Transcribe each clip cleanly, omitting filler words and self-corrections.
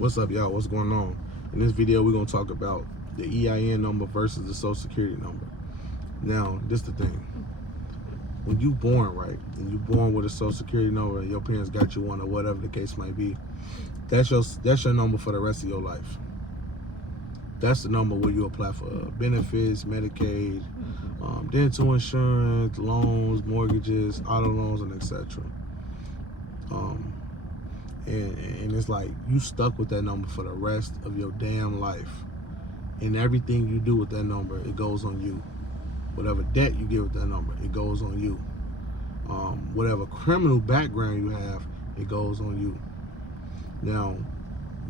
What's up, y'all? What's going on? In this video, we're going to talk about the EIN number versus the social security number. Now, this the thing. When you born, right, and you born with a social security number, and your parents got you one or whatever the case might be, that's your number for the rest of your life. That's the number where you apply for benefits, Medicaid, dental insurance, loans, mortgages, auto loans, and etc. And it's like you stuck with that number for the rest of your damn life. And everything you do with that number, it goes on you. Whatever debt you get with that number, it goes on you. Whatever criminal background you have, it goes on you. Now,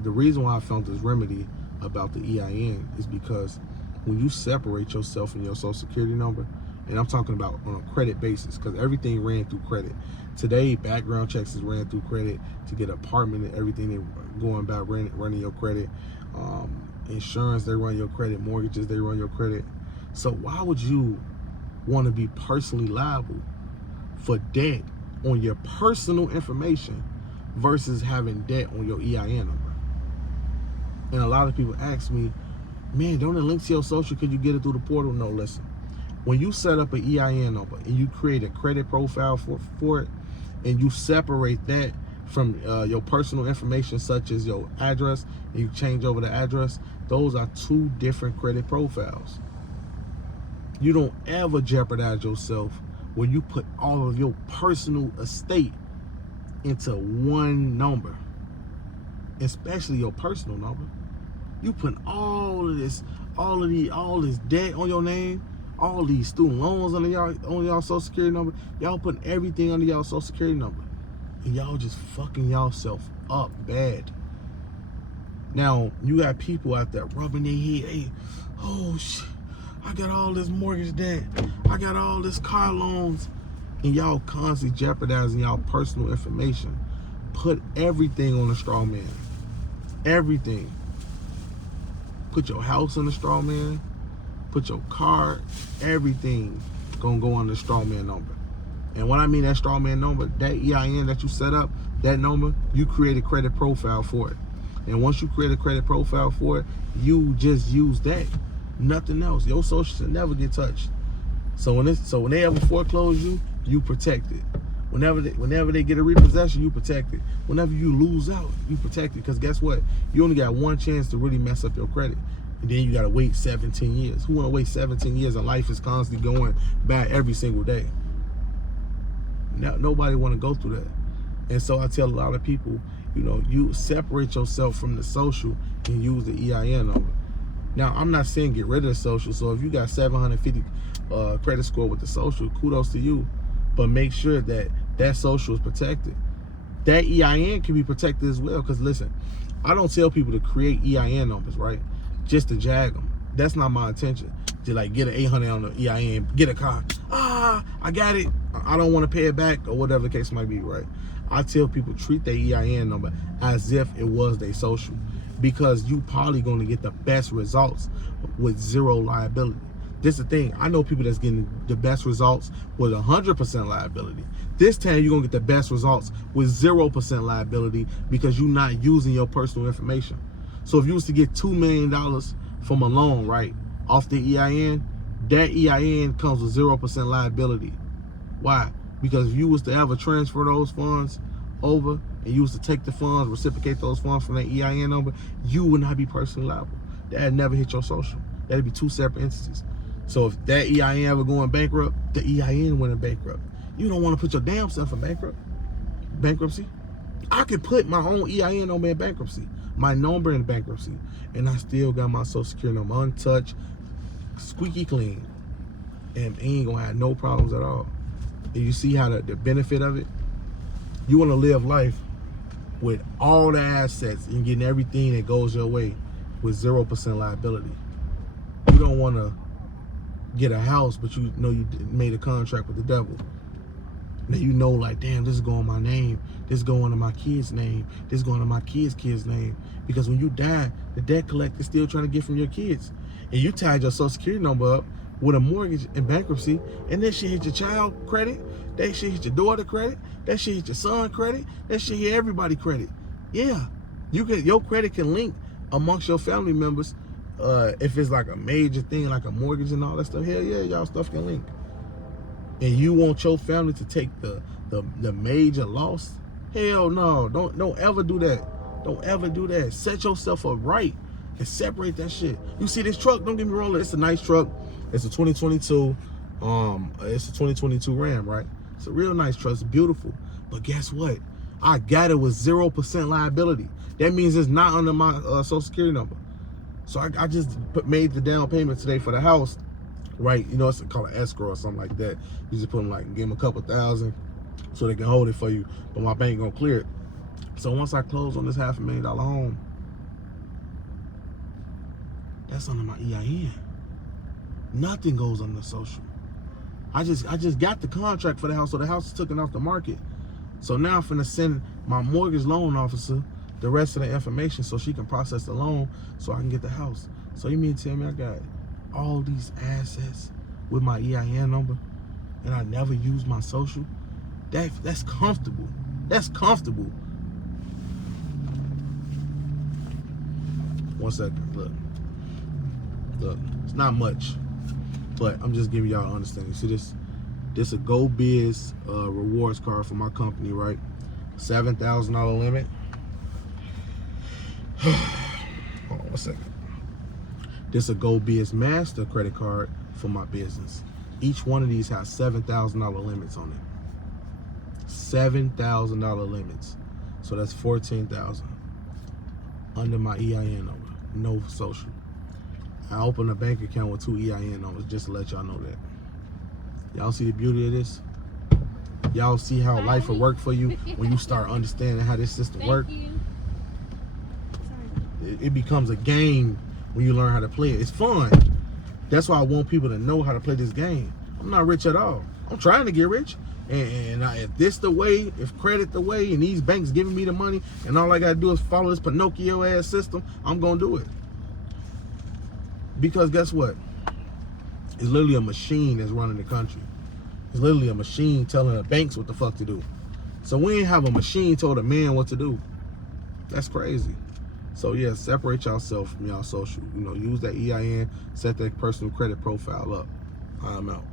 the reason why I found this remedy about the EIN is because when you separate yourself from your social security number, and I'm talking about on a credit basis, because everything ran through credit. Today, background checks is ran through credit to get an apartment and everything. They're going about running your credit. Insurance, they run your credit. Mortgages, they run your credit. So why would you want to be personally liable for debt on your personal information versus having debt on your EIN number? And a lot of people ask me, man, don't it link to your social? Could you get it through the portal? No, listen. When you set up an EIN number and you create a credit profile for it, and you separate that from your personal information, such as your address, and you change over the address, those are two different credit profiles. You don't ever jeopardize yourself when you put all of your personal estate into one number, especially your personal number. You put all this debt on your name, all these student loans on y'all social security number. Y'all putting everything under y'all social security number, and y'all just fucking y'allself up bad. Now you got people out there rubbing their head. Hey, oh shit, I got all this mortgage debt, I got all this car loans, and y'all constantly jeopardizing y'all personal information. Put everything on a straw man. Everything. Put your house in a straw man. Put your card, everything gonna go on the straw man number. And when I mean that straw man number, that EIN that you set up, that number, you create a credit profile for it. And once you create a credit profile for it, you just use that. Nothing else. Your social should never get touched. So when they ever foreclose you, you protect it. Whenever they get a repossession, you protect it. Whenever you lose out, you protect it. Because guess what? You only got one chance to really mess up your credit. And then you got to wait 17 years. Who want to wait 17 years and life is constantly going bad every single day? Nobody want to go through that. And so I tell a lot of people, you separate yourself from the social and use the EIN number. Now, I'm not saying get rid of the social. So if you got 750 credit score with the social, kudos to you. But make sure that social is protected. That EIN can be protected as well. Because listen, I don't tell people to create EIN numbers, right? Just to jag them. That's not my intention. To like get an 800 on the EIN, get a car. I got it. I don't want to pay it back or whatever the case might be, right? I tell people treat their EIN number as if it was their social, because you probably going to get the best results with zero liability. This is the thing. I know people that's getting the best results with 100% liability. This time you're going to get the best results with 0% liability because you're not using your personal information. So if you was to get $2 million from a loan, right, off the EIN, that EIN comes with 0% liability. Why? Because if you was to ever transfer those funds over and you was to take the funds, reciprocate those funds from that EIN number, you would not be personally liable. That'd never hit your social. That'd be two separate entities. So if that EIN ever going bankrupt, the EIN went bankrupt. You don't want to put your damn self in bankruptcy. I could put my own EIN number in bankruptcy, my number in bankruptcy, and I still got my social security number untouched, squeaky clean, and ain't gonna have no problems at all. And you see how the benefit of it? You want to live life with all the assets and getting everything that goes your way with 0% liability. You don't want to get a house, but you know you made a contract with the devil. Now you know, like, damn, this is going on my name. This is going to my kid's name. This is going to my kid's name. Because when you die, the debt collector is still trying to get from your kids. And you tied your social security number up with a mortgage in bankruptcy, and that shit hit your child credit, that shit hit your daughter credit, that shit hit your son credit, that shit hit everybody credit. Yeah, Your credit can link amongst your family members. If it's like a major thing, like a mortgage and all that stuff, hell yeah, y'all stuff can link. And you want your family to take the major loss? Hell no, don't ever do that. Don't ever do that. Set yourself up right and separate that shit. You see this truck? Don't get me wrong. It's a nice truck. It's a 2022. It's a 2022 Ram, right? It's a real nice truck. It's beautiful. But guess what? I got it with 0% liability. That means it's not under my social security number. So I just made the down payment today for the house, right? You know, it's called an escrow or something like that. You just put them like, give them a couple thousand so they can hold it for you, but my bank gonna clear it. So once I close on this $500,000 home, that's under my EIN. Nothing goes under social. I just got the contract for the house, so the house is taken off the market. So now I'm finna send my mortgage loan officer the rest of the information so she can process the loan so I can get the house. So you mean to tell me I got all these assets with my EIN number and I never use my social? That's comfortable. That's comfortable. 1 second, look, it's not much, but I'm just giving y'all an understanding. See this a Go Biz rewards card for my company, right? $7,000 limit. Hold on 1 second. This a Go Biz Master credit card for my business. Each one of these has $7,000 limits on it. $7,000 limits. So that's $14,000 under my EIN number. No social. I opened a bank account with 2 EIN numbers just to let y'all know that. Y'all see the beauty of this? Y'all see how life will work for you when you start understanding how this system works? It becomes a game when you learn how to play it. It's fun. That's why I want people to know how to play this game. I'm not rich at all. I'm trying to get rich. And if this the way, if credit the way, and these banks giving me the money, and all I gotta do is follow this Pinocchio ass system, I'm gonna do it. Because guess what? It's literally a machine that's running the country. It's literally a machine telling the banks what the fuck to do. So we ain't have a machine told a man what to do. That's crazy. So yeah, separate yourself from y'all social. You know, use that EIN, set that personal credit profile up. I'm out.